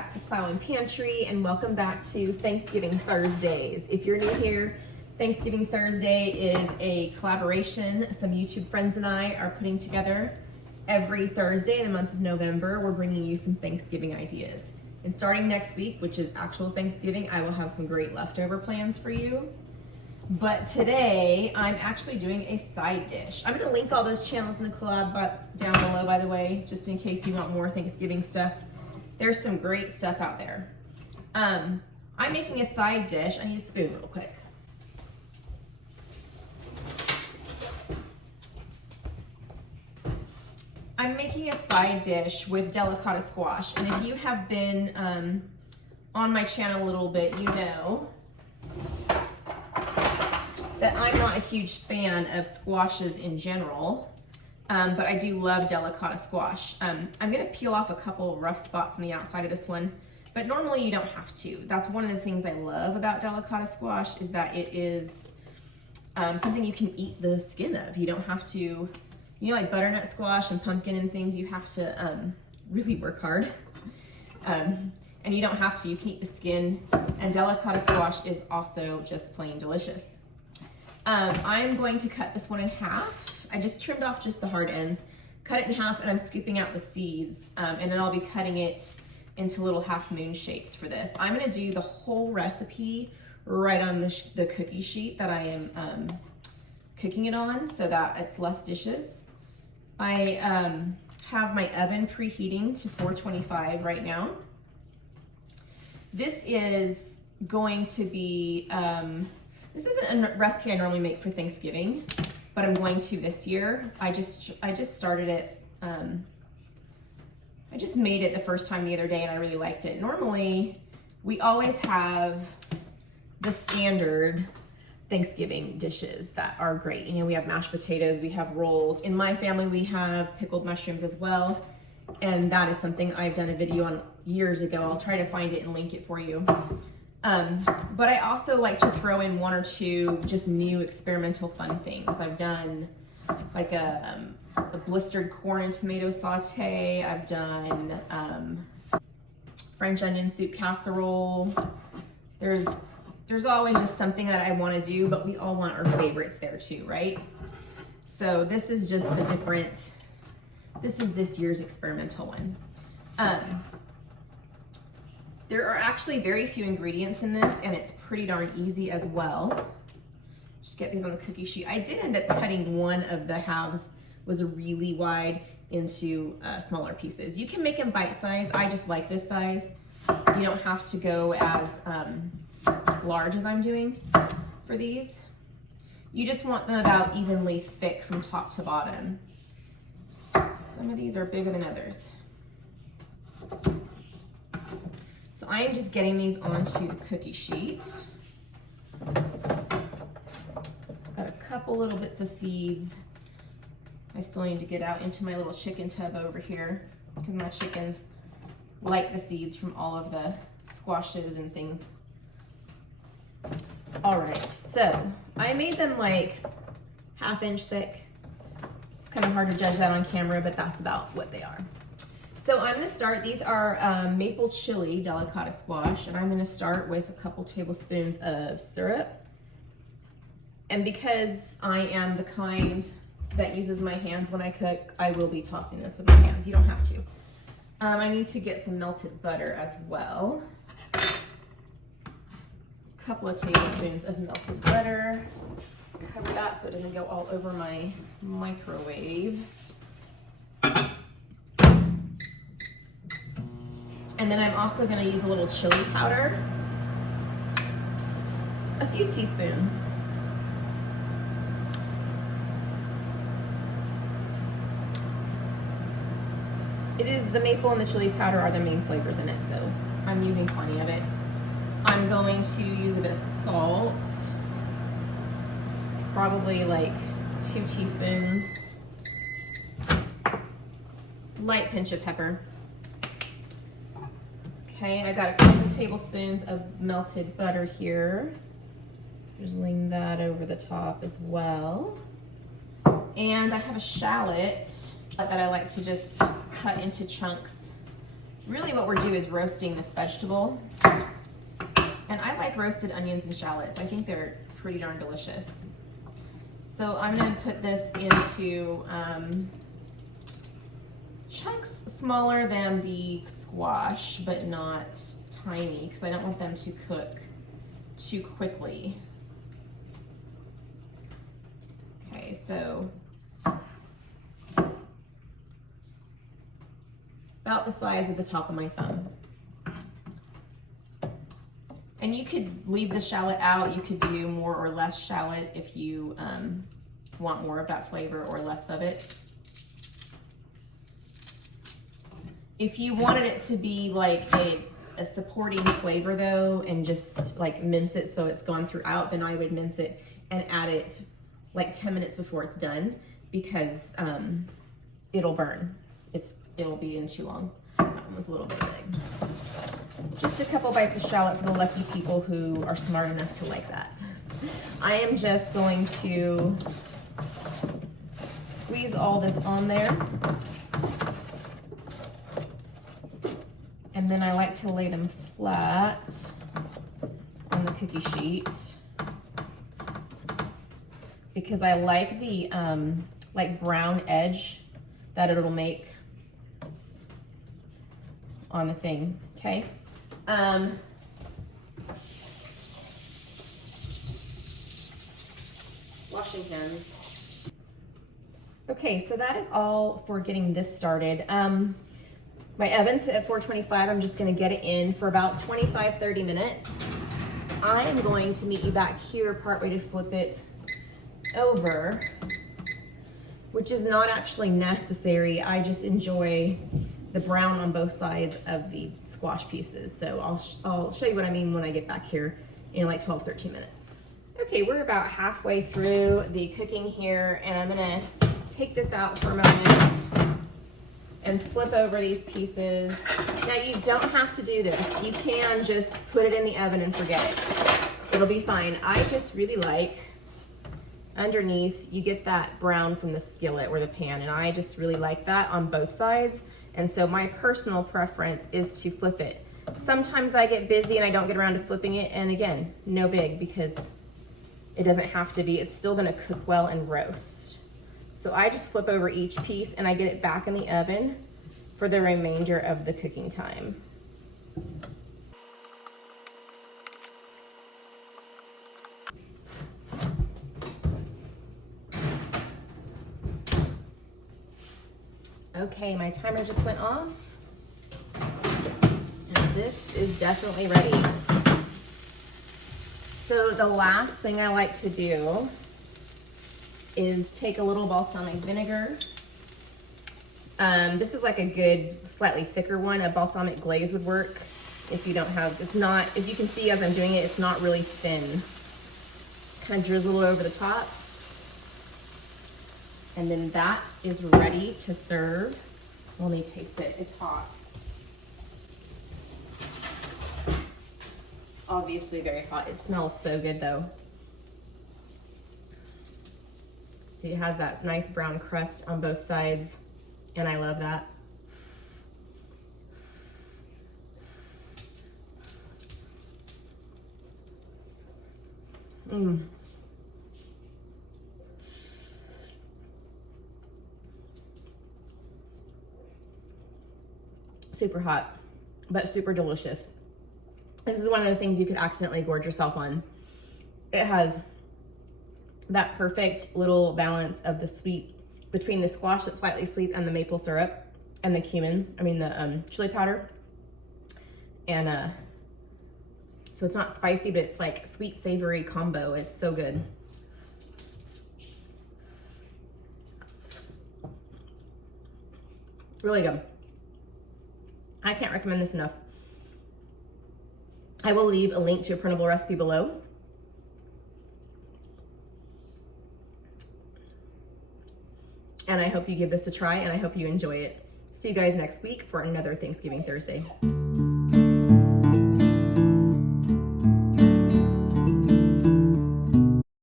back to Plow and Pantry, and welcome back to Thanksgiving Thursdays. If you're new here, Thanksgiving Thursday is a collaboration some YouTube friends and I are putting together. Every Thursday in the month of November, we're bringing you some Thanksgiving ideas. And starting next week, which is actual Thanksgiving, I will have some great leftover plans for you. But today, I'm actually doing a side dish. I'm gonna link all those channels in the collab down below, by the way, just in case you want more Thanksgiving stuff. There's some great stuff out there. I'm making a side dish. I need a spoon real quick. I'm making a side dish with Delicata Squash. And if you have been on my channel a little bit, you know that I'm not a huge fan of squashes in general. But I do love Delicata Squash. I'm gonna peel off a couple rough spots on the outside of this one, but normally you don't have to. That's one of the things I love about Delicata Squash is that it is something you can eat the skin of. You don't have to, you know, like butternut squash and pumpkin and things, you have to really work hard. And you don't have to, you can eat the skin. And Delicata Squash is also just plain delicious. I'm going to cut this one in half. I just trimmed off just the hard ends, cut it in half, and I'm scooping out the seeds, and then I'll be cutting it into little half moon shapes for this. I'm gonna do the whole recipe right on the cookie sheet that I am cooking it on so that it's less dishes. I have my oven preheating to 425 right now. This is going to be, this isn't a recipe I normally make for Thanksgiving, but I'm going to this year. I just started it, I just made it the first time the other day and I really liked it. Normally, we always have the standard Thanksgiving dishes that are great. You know, we have mashed potatoes, we have rolls. In my family, we have pickled mushrooms as well. And that is something I've done a video on years ago. I'll try to find it and link it for you. But I also like to throw in one or two just new experimental fun things. I've done like a blistered corn and tomato saute. I've done French onion soup casserole. There's always just something that I want to do, but we all want our favorites there too, right? So this is just a different, this is this year's experimental one. There are actually very few ingredients in this, and it's pretty darn easy as well. Just get these on the cookie sheet. I did end up cutting one of the halves, was really wide, into smaller pieces. You can make them bite-sized. I just like this size. You don't have to go as large as I'm doing for these. You just want them about evenly thick from top to bottom. Some of these are bigger than others. So I am just getting these onto the cookie sheet. Got a couple little bits of seeds. I still need to get out into my little chicken tub over here because my chickens like the seeds from all of the squashes and things. All right, so I made them like 1/2 inch thick. It's kind of hard to judge that on camera, but that's about what they are. So I'm gonna start, these are maple chili Delicata Squash, and I'm gonna start with a couple tablespoons of syrup. And because I am the kind that uses my hands when I cook, I will be tossing this with my hands. You don't have to. I need to get some melted butter as well. A couple of tablespoons of melted butter. Cover that so it doesn't go all over my microwave. And then I'm also gonna use a little chili powder, a few teaspoons. It is, the maple and the chili powder are the main flavors in it, so I'm using plenty of it. I'm going to use a bit of salt, probably like 2 teaspoons. Light pinch of pepper. Okay, and I got a couple tablespoons of melted butter here. Drizzling that over the top as well. And I have a shallot that I like to just cut into chunks really what we're doing is roasting this vegetable. And I like roasted onions and shallots. I think they're pretty darn delicious. So I'm gonna put this into chunks smaller than the squash, but not tiny, because I don't want them to cook too quickly. Okay, so about the size of the top of my thumb. And you could leave the shallot out. You could do more or less shallot if you want more of that flavor or less of it. If you wanted it to be like a supporting flavor though, and just like mince it so it's gone throughout, then I would mince it and add it like 10 minutes before it's done, because it'll burn. It'll be in too long. That one was a little bit big. Just a couple bites of shallot for the lucky people who are smart enough to like that. I am just going to squeeze all this on there. And then I like to lay them flat on the cookie sheet, because I like the like brown edge that it'll make on the thing, okay? Washing hands. Okay, so that is all for getting this started. My oven's at 425. I'm just gonna get it in for about 25-30 minutes. I am going to meet you back here partway to flip it over, which is not actually necessary. I just enjoy the brown on both sides of the squash pieces. So I'll show you what I mean when I get back here in like 12-13 minutes. Okay, we're about halfway through the cooking here, and I'm gonna take this out for a moment and flip over these pieces. Now you don't have to do this. You can just put it in the oven and forget it. It'll be fine. I just really like underneath, you get that brown from the skillet or the pan, and I just really like that on both sides. And so my personal preference is to flip it. Sometimes I get busy and I don't get around to flipping it, and again, no big, because it doesn't have to be. It's still gonna cook well and roast. So I just flip over each piece and I get it back in the oven for the remainder of the cooking time. Okay, my timer just went off, and this is definitely ready. So the last thing I like to do is take a little balsamic vinegar. This is like a good, slightly thicker one. A balsamic glaze would work if you don't have, it's not, as you can see as I'm doing it, it's not really thin. Kind of drizzle it over the top. And then that is ready to serve. Let me taste it, it's hot. Obviously very hot. It smells so good though. So it has that nice brown crust on both sides, and I love that. Super hot, but super delicious. This is one of those things you could accidentally gorge yourself on. It has that perfect little balance of the sweet between the squash that's slightly sweet and the maple syrup and the cumin, the chili powder. And so it's not spicy, but it's like sweet savory combo. It's so good. Really good. I can't recommend this enough. I will leave a link to a printable recipe below. And I hope you give this a try, and I hope you enjoy it. See you guys next week for another Thanksgiving Thursday.